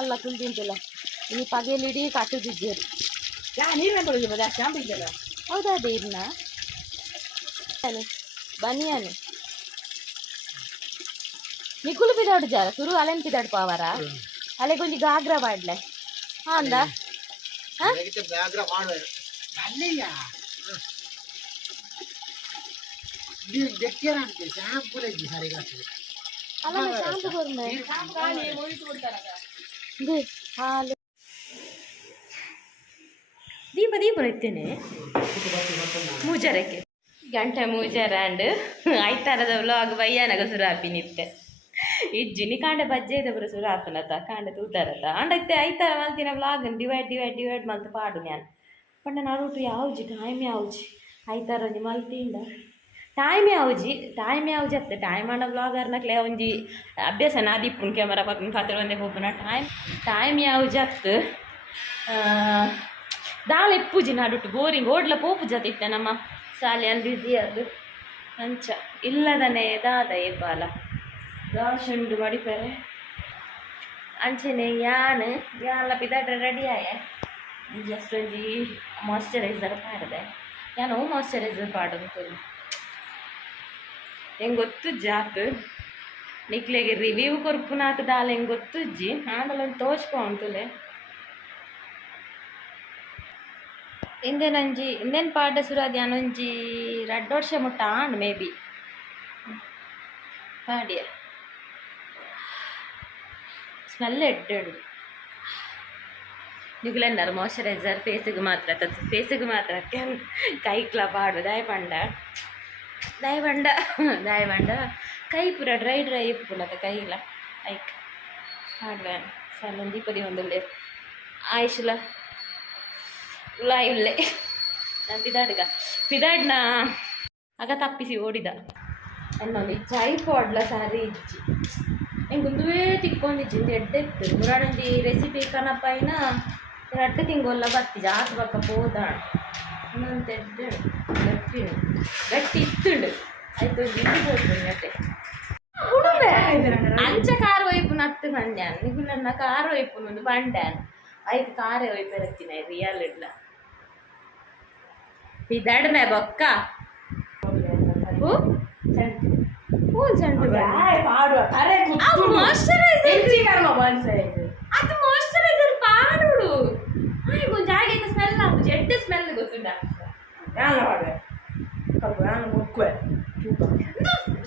ಅಲ್ಲ ಕುಲ್ದಿಂತಲ್ಲ ಇನ್ನು ಪಗೆಲಿಡಿ ಕಟ್ಟುದಿದ್ದೀರಿ ಹೌದಾ ದೇವ್ನ ಬನಿಯಾನು ನಿಕುಲು ಪಿದಾಡು ಜಾರ ಸುರು ಅಲೆನ್ ಪಿದಾಡು ಪಾವರ ಅಲೆ ಕೊಂಚ ಗಾಗ್ರ ಮಾಡ್ಲೆ ಹಾ ಅಂದ ಅಲ್ಲ ಶಾಂಪು ಕೊರ್ನೆ ಹಾಲು ದೀಪ ದೀಪ ಇರ್ತೇನೆ ಮೂಜರಕ್ಕೆ ಗಂಟೆ ಮೂಜರ ಅಂಡ್ ಐತಾರದ ವ್ಲಾಗ್ ಬಯ್ಯನಗ ಸುರು ಹಾಪಿನಿತ್ತೆ ಇಜ್ಜಿನಿ ಕಾಂಡೆ ಬಜ್ಜೆದ ಬರ ಸುರು ಹಾಪನತ ಕಾಂಡೆ ತೂತಾರತ ಅಂಡೈತೆ ಐತಾರ ಮಲ್ತಿನ ವ್ಲಾಗ್ ಡಿವೈಡ್ ಮಲ್ತು ಪಾಡು ನಾನು ಪಂಡ ನಾಡೋಟು ಯಾವ್ಜಿ ಟೈಮ್ ಯಾವ್ಜಿ ಐತಾರ ಒಂಜಿ ಮಲ್ತಿಂದ ಟೈಮ್ ಯಾವ್ಜಿ ಅತ್ತೆ ಟೈಮ್ ಆಂಡ ವ್ಲಾಗರ್ನಕ್ಲೆ ಒಂಜಿ ಅಭ್ಯಾಸ ನಾದಿಪ್ಪುನ್ ಕ್ಯಾಮರಾ ಪಕ್ಕನ ಪಾತ್ರ ಒಂದೇ ಹೋಗ್ಪುನ ಟೈಮ್ ಯಾವ್ಜಿ ಅತ್ತು ದಾಲ್ ಎಪ್ಪುಜಿ ನಾಡುಟ್ಟು ಬೋರಿಂಗ್ ಓಡ್ಲ ಪೋಪು ಜತಿತ್ತೆ ನಮ್ಮ ಶಾಲೆಯಲ್ಲಿ ಬ್ಯುಸಿ ಅದು ಅಂಚ ಇಲ್ಲದನೆ ದಾದ ಏಪಾಲ ದಾಶುಂಡು ಮಡಿಪರೆ ಅಂಚನೆ ಯಾನ್ಲ ಪಿದಾಡ್ರೆ ರೆಡಿ ಆಯ ಜಸ್ಟ್ ಒಂಜಿ ಮಾಯ್ಶ್ಚರೈಸರ್ ಪಾಡದೆ ಯಾನು ಮಾಯ್ಶ್ಚರೈಸರ್ ಪಾಡೋದು ಹೆಂಗೆ ಗೊತ್ತು ಜಾತ್ ನಿಕ್ಲೆಗೆ ರಿವ್ಯೂ ಕೊರ್ಪುನಾಕ ದಾಲ ಹೆಂಗೆ ಗೊತ್ತುಜ್ಜಿ ಆಂಡಲೊಂದು ತೋಚ್ಕೊ ಉಂಟುಲೆ ಇಂದೇನು ಪಾಡ ಸುರಾದಿ ಅನೊಂಜಿ 2 ವರ್ಷ ಮುಟ್ಟ ಆಂಡ್ ಮೇ ಬಿ ಪಾಡಿಯ ಸ್ಮೆಲ್ ಎಡ್ಡು ನಿಗುಲೆಂದಾರು ಮಾಯ್ಶ್ಚರೈಸರ್ ಫೇಸಿಗೆ ಮಾತ್ರ ಕೈಕ್ಲ ಪಾಡು ದಯಪಂಡ ಕೈ ಪೂರ ಡ್ರೈ ಇಪ್ಪುನತ ಕೈಲ ಐಕ್ ಹಾಡ್ವೇನ್ ಸಣ್ಣ ದೀಪದಿ ಒಂದುಲ್ಲೆ ಆಯುಷುಲ ಉಳ್ಳಾಯುಳ್ಳೆ ನಾನು ಪಿದಾಡ್ನ ಆಗ ತಪ್ಪಿಸಿ ಓಡಿದ ಅನ್ನೊಂದು ಚೈಪಾಡ್ಲ ಸಾರಿ ಇಜ್ಜಿ ಹೆಂಗೆ ಮುಂದುವೇ ತಿಕ್ಕೊಂಡಿಜ್ಜಿ ಎಡ್ಡೆತ್ತು ಮುರಾಣಂಜಿ ರೆಸಿಪಿ ಕನಪೈನ 2 ತಿಂಗೊಲ್ಲ ಬತ್ತಿಜ ಆತು ಬಕ್ಕ ಪೋದಾಣ ಇನ್ನೊಂದು ಎಡ್ಡೆ ಗಟ್ಟಿ ಇತ್ತುಂಡು ಆಯ್ತು ಬಿದ್ದು ಹೋಗ್ಬಿಟ್ಟೆ ಅಂಚ ಕಾರು ವೈಪು ನತ್ತು ಬಂದ್ಯಾನ ನಿಗುಲನ್ನ ಕಾರು ವೈಪು ಒಂದು ಬಂಡ್ಯಾನ ಆಯ್ತು ಕಾರೇ ವೈಪೆರತ್ತಿನ ರಿಯಲ್ ಇಲ್ಲ ಪಿದಾಡ್ಮೆ ಬೊಕ್ಕ ಅದು ಮಾಯ್ಶ್ಚರೈಸರ್ ಪಾಡುಡು కొంచెం ఆగైతే స్మెల్ నాకు జెడ్ స్మెల్ ಗೊತ್ತುಂಟಾ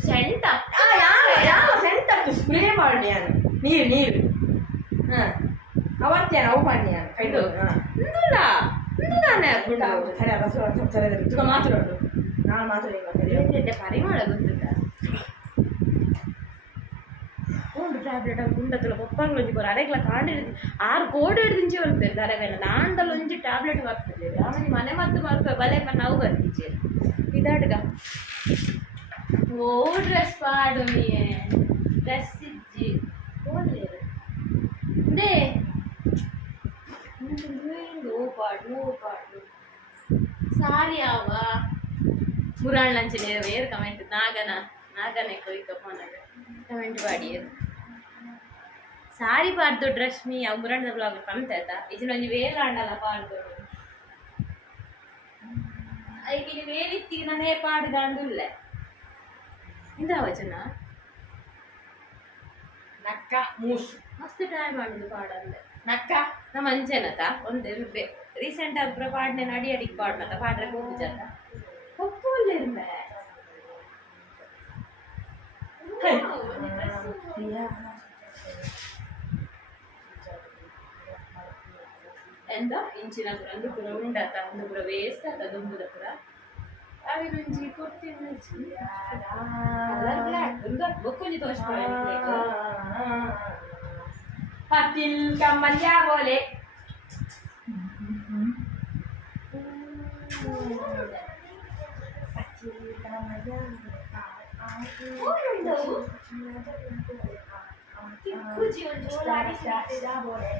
ಸೆಂಟ ಸೆಂಟ ಸ್ಪ್ರೇ ಮಾಡಿ ನೀರು ಅವತ್ತೇನು ಅವು ಮಾಡಿ ಇದು ಮಾತಾಡೋದು ನಾನು ಮಾತಾಡಿ ಪರಿಮಳ ಗೊತ್ತುಂಟ ಟ್ಯಾಬ್ಲೆಟ್ ಗುಂಡத்துல ಪಪ್ಪಂಗ್ಲ ಒಂಜಿ ಕೊರ ಅರೆಗ್ಲ ಕಾಂಡ 6 ಕೋಡ್ ಹಿಡಿದಿಂಚಿ ಬರ್ತದೆ ತರವೇನ ನಾಂಡಲ ಒಂಜಿ ಟ್ಯಾಬ್ಲೆಟ್ ಬರ್ತದೆ ಅವನಿ ಮನೆ ಮದ್ದು ಮಾಡ್ಕೊ ಬಲೆ ನಾವು ಬರ್ತಿಚ್ಚೆ ಇದಾಡ್ಗ ಓ ಡ್ರೆಸ್ ಪಾಡು ನೀ ಡ್ರೆಸ್ ಇಜ್ಜಿ ಓಲೇರು ದೇ ಓ ಪಾಡು ಸಾರಿ ಅವ ಮುರಾಳ್ ನಂಚಿನ ವೇರ್ ಕಮೆಂಟ್ ನಾಗನೆ ಕೊಯ್ಕ ಫೋನಾಗ ಕಮೆಂಟ್ ಮಾಡಿ ಸಾರಿ ಪಾಡ್ದು ಡ್ರೆಸ್ ಮೀ ಅವು ಮುರಾಣದ ಬ್ಲಾಗ್ ಕಮ್ತಾಯ್ತ ಇಜಿನ ಒಂಜಿ ವೇಲ್ ಆಂಡಲ ಪಾಡ್ದು ಐಕೆ ನೀ ವೇಲಿತ್ತಿ ನನೇ ಪಾಡ್ದಾಂಡುಲ್ಲೆ ಇಂದ ವಚನ ನಕ್ಕ ಮೂಸ್ ಮಸ್ತ್ ಟ್ರೈ ಮಾಡಿದ್ದು ಪಾಡಂದೆ ನಕ್ಕ ನಮ್ಮ ಅಂಚೆನತ ಒಂದು ರೀಸೆಂಟ್ ಅಬ್ರ ಪಾಡ್ನೆ ಅಡಿಗೆ ಪಾಡ್ನತ ಪಾಡ್ರೆ ಹೋಗು ಜನ ಒಪ್ಪುಲ್ಲೇ ಇರ್ಮೆ ಎಂದ ಇಂಚಿನ ಒಂದು ಪುರ ಉಂಡಾತ ಒಂದು ಪುರ ವೇಸ್ಟ್ ಆತ ದುಂಬುದ ಪುರ ಅವಿ ನುಂಜಿ ಕೊಡ್ತೀನಿ ಬ್ಲ್ಯಾಕ್ ಒಂದು ಬೊಕ್ಕೊಂಜಿ ತೋರಿಸ್ಕೊಳ್ಳಿ ಪತಿಲ್ ಕಮ್ಮಲ್ಯ ಬೋಲೆ ಕುಜಿ ಒಂದು ಜೋಲಾಡಿ ಸ್ಟಾರ್ಟ್ ಬೋಲೆ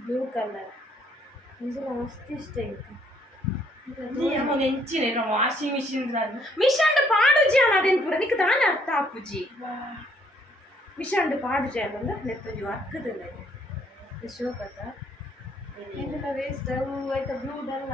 ಬ್ಲೂ ಕಲರ್ ಮಸ್ತ್ ಇಷ್ಟ ಆಯ್ತು ವಾಷಿಂಗ್ ಮಿಷಿನ್ ಮಿಷನ್ ಪಾಡು ಜಾನ ಅದೇನು ಕೂಡ ನಿಕ್ಕೆ ತಾನೇ ಅರ್ಥ ಆಪುಜಿ ಮಿಷನ್ ಪಾಡು ಜಾನ ನೆತ್ತೊಂದು ಅಕ್ಕದಲ್ಲ ಶೋ ಕಥ ಇದೆಲ್ಲ ವೇಸ್ಟ್ ಅವು ಆಯ್ತಾ ಬ್ಲೂ ಡಲ್ಲ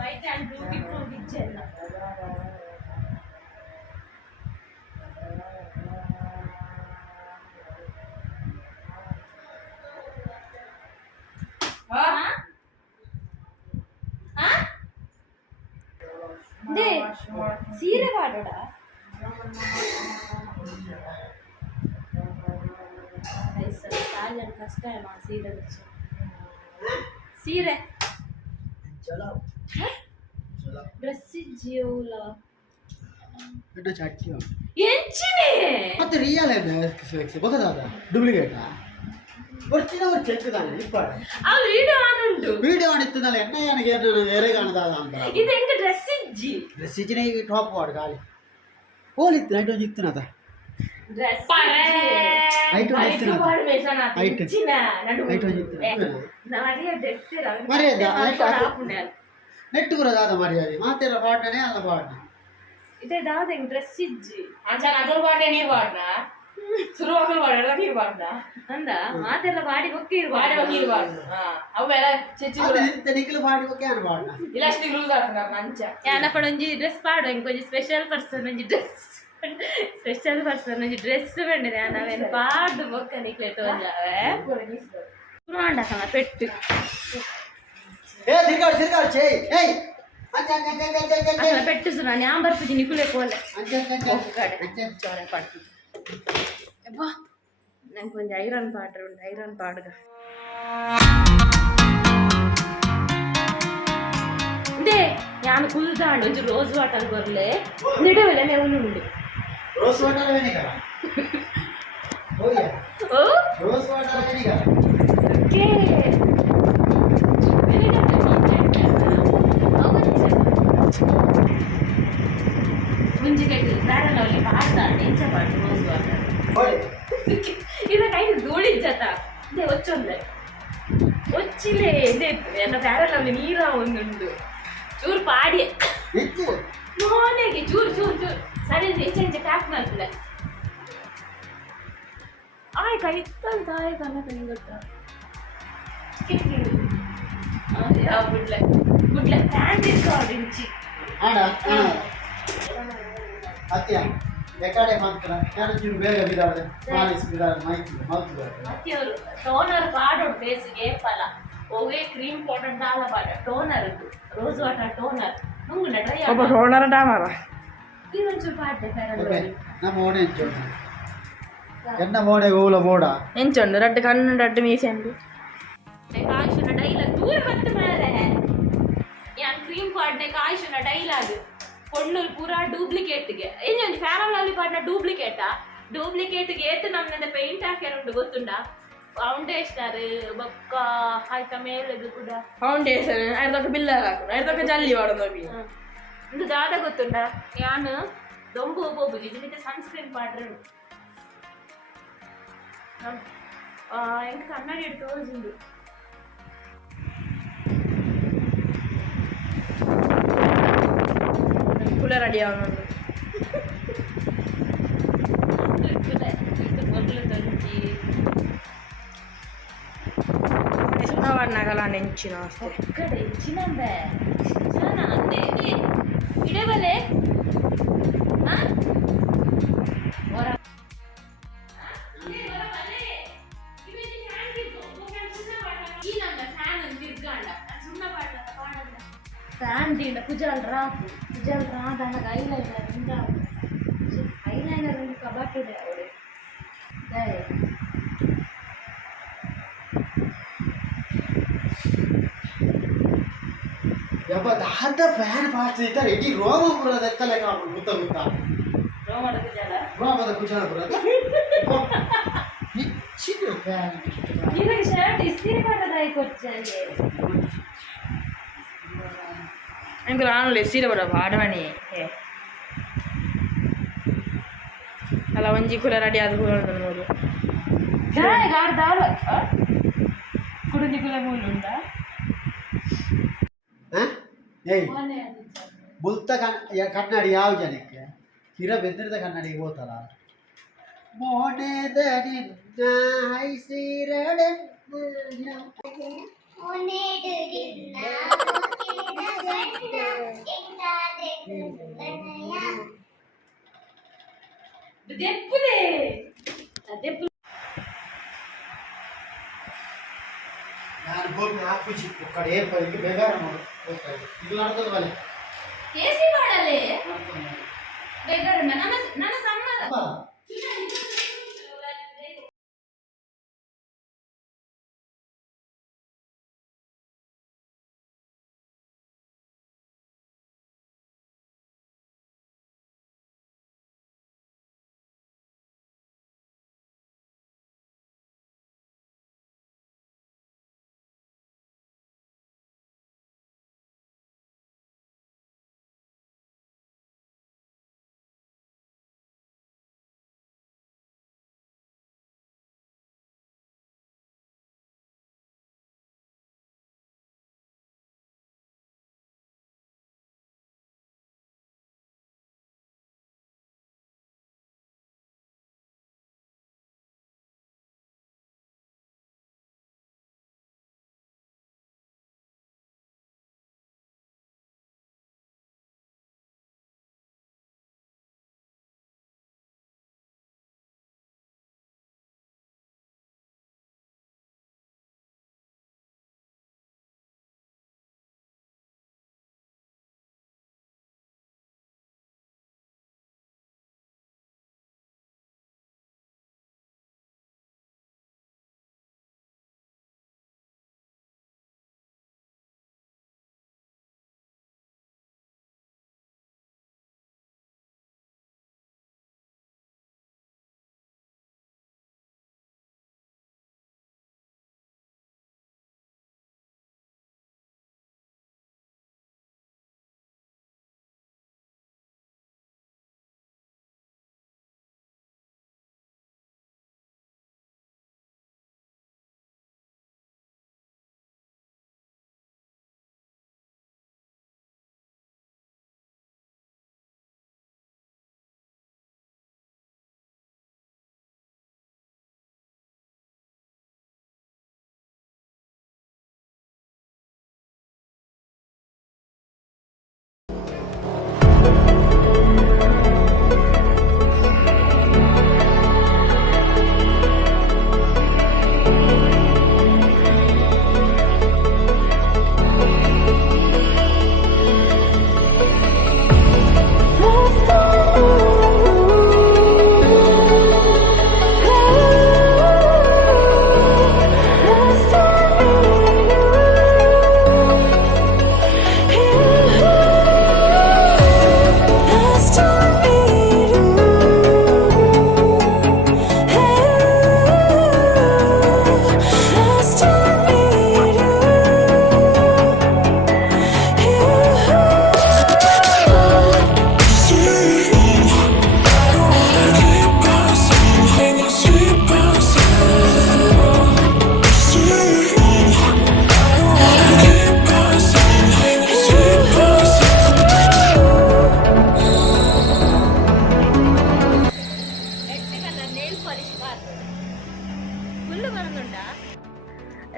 ವೈಟ್ ಆ್ಯಂಡ್ ಬ್ಯೂಟಿಫುಲ್ ಕಿಚನ್ ಸೀರೆ ಮಾಡೋಡ ಫಸ್ಟ್ ಟೈಮ್ ಸೀರೆ ಸೀರೆ ಡ್ರೆಸ್ ಜಿಯೋಲ ಎಂಚಿನೇ ಮತ್ತೆ ರಿಯಲ್ ಗೊತ್ತದ ಡೂಪ್ಲಿಕೇಟ್ ಒರಿಜಿನಲ್ ಚೆಕ್ ತಾನೆ ಇಪ್ಪಾಡು ಆ ವಿಡಿಯೋ ಆನ್ ಉಂಟು ವಿಡಿಯೋ ಆಡಿತ್ತದಲ್ಲ ಎಣ್ಣ ನನಗೆ ಬೇರೆ ಕಾಣದಾದ ಅಂತ ಇದು ಹೆಂಗ ಡ್ರೆಸ್ ಇಜ್ಜಿ ಡ್ರೆಸ್ ಇಚ್ಚಿನ ಈಗ ಟಾಪ್ ವಾಡು ಖಾಲಿ ಹೋಲಿತ್ತು ನೈಟ್ ಒಂದು ಇತ್ತಿನದ ಡ್ರೆಸ್ ಐಟು ಇತ್ತಿನ ಐಟು ಐಟು ಮರ್ಯಾದೆ ನೆಟ್ಟು ಬರೋದಾದ ಮರ್ಯಾದೆ ಮಾತೆಲ್ಲ ಪಾಡ್ನೇ ಅಲ್ಲ ಪಾಡ್ನ ಇದೇ ದಾದ ಡ್ರೆಸ್ ಇಜ್ಜಿ ಅಂಚನ ಅದ್ರ ಬಾಡೆ ನೀರ್ ಬಾಡ್ನ ಶುರುವಾಗಲು ಬಾಡ ನೀರ್ ಬಾಡ್ನ ಅಂದ ಮಾತೆಲ್ಲ ಬಾಡಿ ಬೊಕ್ಕೆ ಬಾಡೆ ನೀರ್ ಬಾಡ್ನ ಅವೆಲ್ಲ ಚೆಚ್ಚಿ ನಿಖಿಲು ಪಾಡಿ ಬಗ್ಗೆ ಅನು ಪಾಡ್ನ ಇಲ್ಲ ಅಷ್ಟು ಲೂಸ್ ಆಗ್ತದ ಅಂಚ ಯಾನಪ್ಪಡ ಒಂಜಿ ಡ್ರೆಸ್ ಪಾಡು ಹೆಂಗೆ ಕೊಂಚ ಸ್ಪೆಷಲ್ ಪರ್ಸನ್ ಒಂಜಿ ಡ್ರೆಸ್ ಸ್ಪೆಷಲ್ ಪರ್ಸನ್ ಒಂಜಿ ಡ್ರೆಸ್ ಬಂದಿದೆ ನಾವೇನು ಪಾಡು ಬೊಕ್ಕ ನಿಕ್ಲೆ ತೋಜಾವೆ ಮಾಂಡಕನ ಪೆಟ್ಟು ಏ ತಿರ್ಗಾಡು ಚೆಯ್ ಏಯ್ ಅಂಚ ಅಂಚ ಅಂಚ ಅಂಚ ಅಂಚ ಅಲ್ಲ ಪೆಟ್ಟು ಸುನ ನ್ಯಾಂ ಬರ್ಪುಜಿ ನಿಕುಲೆ ಕೋಲೆ ಅಂಚ ಅಂಚ ಅಂಚ ಚೋರೆ ಪಾಡ್ತು ಅಬ್ಬಾ ನಂಗೆ ಒಂದು ಐರನ್ ಪಾಡ್ರೆ ಉಂಟು ಐರನ್ ಪಾಡ್ಗ ಇದೇ ಯಾನು ಕುಲ್ದಾಂಡು ಒಂಚೂರು ರೋಸ್ ವಾಟರ್ ಬರ್ಲೆ ನಿಡವೆಲೆ ನೆವನು ಉಂಡು ರೋಸ್ ವಾಟರ್ ವೆನಿಗರ ಓಯ್ ಓ ರೋಸ್ ವಾಟರ್ ವೆನಿಗರ ಕೆ ಮುಂಚೆ ಕೈದು ಬ್ಯಾರಲ್ ಅವಲ್ಲಿ ಪಾಡ್ದ ನೆಂಚ ಪಾಡ್ದು ರೋಸ್ ವಾಟರ್ ಓಯ್ ಇದ ಕೈ ಧೂಳಿಜ್ಜತ ಇದೇ ಒಚ್ಚೊಂದೆ ಒಚ್ಚಿಲೆ ಇದೆ ಎನ್ನ ಬ್ಯಾರಲ್ ಅವಲ್ಲಿ ನೀರ ಒಂದುಂಡು ಚೂರು ಪಾಡಿ ಹೆಚ್ಚು ಮೋನೆಗೆ ಚೂರು ಚೂರು ಚೂರು ಸರಿ ಇಂಚೆ ಇಂಚೆ ಪ್ಯಾಕ್ ಮಾಡ್ತಿಲ್ಲ ಆಯ್ ಕೈತಂತ ಆಯ್ ಕನ್ನ ಕೈ ಗೊತ್ತಾ ಬಿಡ್ಲೆ ಬಿಡ್ಲೆ ಫ್ಯಾನ್ ಇರ್ತಾವ ಇಂಚಿ ಆಡ ಅತ್ಯ ಬೇಕಾಡೆ ಮಾತ್ರ ನಾನು ಚೂರು ಬೇಗ ಬಿದ್ದಾಳೆ ಮಾಲಿಸ್ ಬಿದ್ದಾಳೆ ಮಾಹಿತಿ ಮಾತು ಮತ್ತೆ ಅವರು ಟೋನರ್ ಪಾಡೋಡು ಫೇಸ್ಗೆ ಫಲ ಓವೇ ಕ್ರೀಮ್ ಪೌಡರ್ ದಾಲ ಪಾಡ ಟೋನರ್ ಇದು ರೋಸ್ ವಾಟರ್ ಟೋನರ್ ನುಂಗುನ ಡ್ರೈ ಒಬ್ಬ ಟೋನರ್ ಡಾಮರ ಇದೊಂಚೂರು ಪಾಡ್ಡೆ ಫೇರಲ್ ನಮ್ಮ ಓಣೆ ಎಂಚೋಣ ಎನ್ನ ಮೋಡೆ ಗೋಲ ಮೋಡ ಎಂಚುಂಡು ರಡ್ಡು ಕಣ್ಣು ರಡ್ಡು ಮೀಸೆ ಉಂಡು ಕಾಯ್ಸುನ ಡೈಲಾಗ್ ದೂರ ಮತ್ತೆ ಮಾರೆ ಯಾನ್ ಕ್ರೀಮ್ ಪಾಡ್ನೆ ಕಾಯ್ಸುನ ಡೈಲಾಗ್ ಕೊಣ್ಣೂರು ಪೂರಾ ಡೂಪ್ಲಿಕೇಟ್ಗೆ ಏನು ಫೇರಲ್ ಲವ್ಲಿ ಪಾಡ್ನ ಡೂಪ್ಲಿಕೇಟ್ಗೆ ಏತು ನಮ್ಮನೆ ಪೇಂಟ್ ಹಾಕ್ಯಾರ ಉಂಟು ಗೊತ್ತುಂಡ ಫೌಂಡೇಶನರ್ ಬೊಕ್ಕ ಆಯ್ತಾ ಮೇಲೆದು ಕೂಡ ಫೌಂಡೇಶನ್ ಐದಕ್ಕೆ ಬಿಲ್ಲ ಹಾಕೋದು ಐದಕ್ಕೆ ಜಲ್ಲಿ ಮಾಡೋದು ಇದು ದಾದ ಗೊತ್ತುಂಡ ಯಾನು ದೊಂಬು ಹೋಗ್ಬೋದು ಇದಕ್ಕೆ ಸನ್ಸ್ಕ್ರೀನ್ ಪಾಡ್ರೆ ಹೆಂಗೆ ಕನ್ನಡಿ ಇಟ್ಟು ತೋರಿಸಿದ್ದು ಕೂಲರ್ ಅಡಿ ಅವನೊಂದು ಮೊದಲು ತಂಜಿ ಸುಣ್ಣವಣ್ಣಗಲ ನೆಂಚಿನ ಅಷ್ಟೇ ಕಡೆ ಹೆಚ್ಚಿನಂಬೆ ಜಾನ ಅಂದೆ ಇಡಬಲೆ ಫ್ಯಾನ್ ದಿಂಡ ಕುಜಾಲ್ ರಾಕು ಕುಜಾಲ್ ರಾದಂಗ ಐಲೈನರ್ ಇಂದ ಐಲೈನರ್ ಒಂದು ಕಬಾಟಿದೆ ಅವಳು ಯಪ್ಪ ದಾದ ಫ್ಯಾನ್ ಫಾಸ್ಟ್ ಇದ್ದಾರೆ ಇಡೀ ರೋಮಪುರದ ಎತ್ತಲೆ ಕಾಣು ಗೊತ್ತಾ ರೋಮದ ಕುಜಾಲ ರೋಮದ ಕುಜಾಲ ಬರೋದ చిన్న ఫ్యాన్ ಈಗ ಶರ್ಟ್ ಇಸ್ತ್ರಿ ಮಾಡೋದಾಯ್ತು వచ్చాండి ఇంక రానులే సీర కూడా వాడమని అలా వంజి కూడా రెడీ అది కూడా ఉంటుంది మూడు గాడి దాడు కుడుంది కుల మూలు ఉందా ಏಯ್ ಬುಲ್ತ ಕನ್ನಡಿ ಯಾವ ಜನಕ್ಕೆ ಹಿರ ಬೆದ್ರದ ಕನ್ನಡಿಗೆ ಹೋತಾರ ಮೋನೆದ ನಿನ್ನ ಹೈಸಿರಡೆ దెప్పులే దెప్పు ನಾನು ಗೋಪಿ ಹಾಕುಚಿ ಕಡೆ ಏರ್ಪಡಿಗೆ ಬೇಗಾರ ನೋಡು ಹೋಗ್ತಾ ಇದೆ ಇದು ನಡ್ತದ ಬಲೆ కేసి వాడాలి దగ్గర ನನ್ನ ಸಮ್ಮದ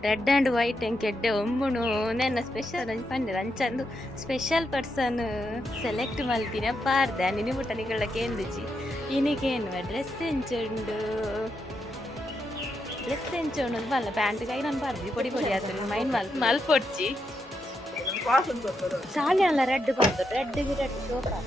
ರೆಡ್ ಆ್ಯಂಡ್ ವೈಟ್ ಎಂಕೆಡ್ಡೆ ಒಮ್ಮುನು ನನ್ನ ಸ್ಪೆಷಲ್ ಪಂಡೆ ಅಂಚಂದು ಸ್ಪೆಷಲ್ ಪರ್ಸನ್ ಸೆಲೆಕ್ಟ್ ಮಲ್ತಿನ ಪಾರ್ದೆ ನಿನಿ ಮುಟ್ಟನಿಗಳಕ್ಕೆ ಎಂದುಚಿ ಇನಿಗೇನು ಡ್ರೆಸ್ ಎಂಚುಂಡು ಡ್ರೆಸ್ ಎಂಚುಂಡು ಮಲ್ಲ ಪ್ಯಾಂಟ್ಗೆ ನಾನು ಪಾರ್ದಿ ಪೊಡಿ ಪೊಡಿ ಆತರು ಮೈನ್ ಮಲ್ ಪೊಡ್ಚಿ ಶಾಲೆ ಅಲ್ಲ ರೆಡ್ ಬಂತು ರೆಡ್ಗೆ ರೆಡ್ ಸೋಫಾ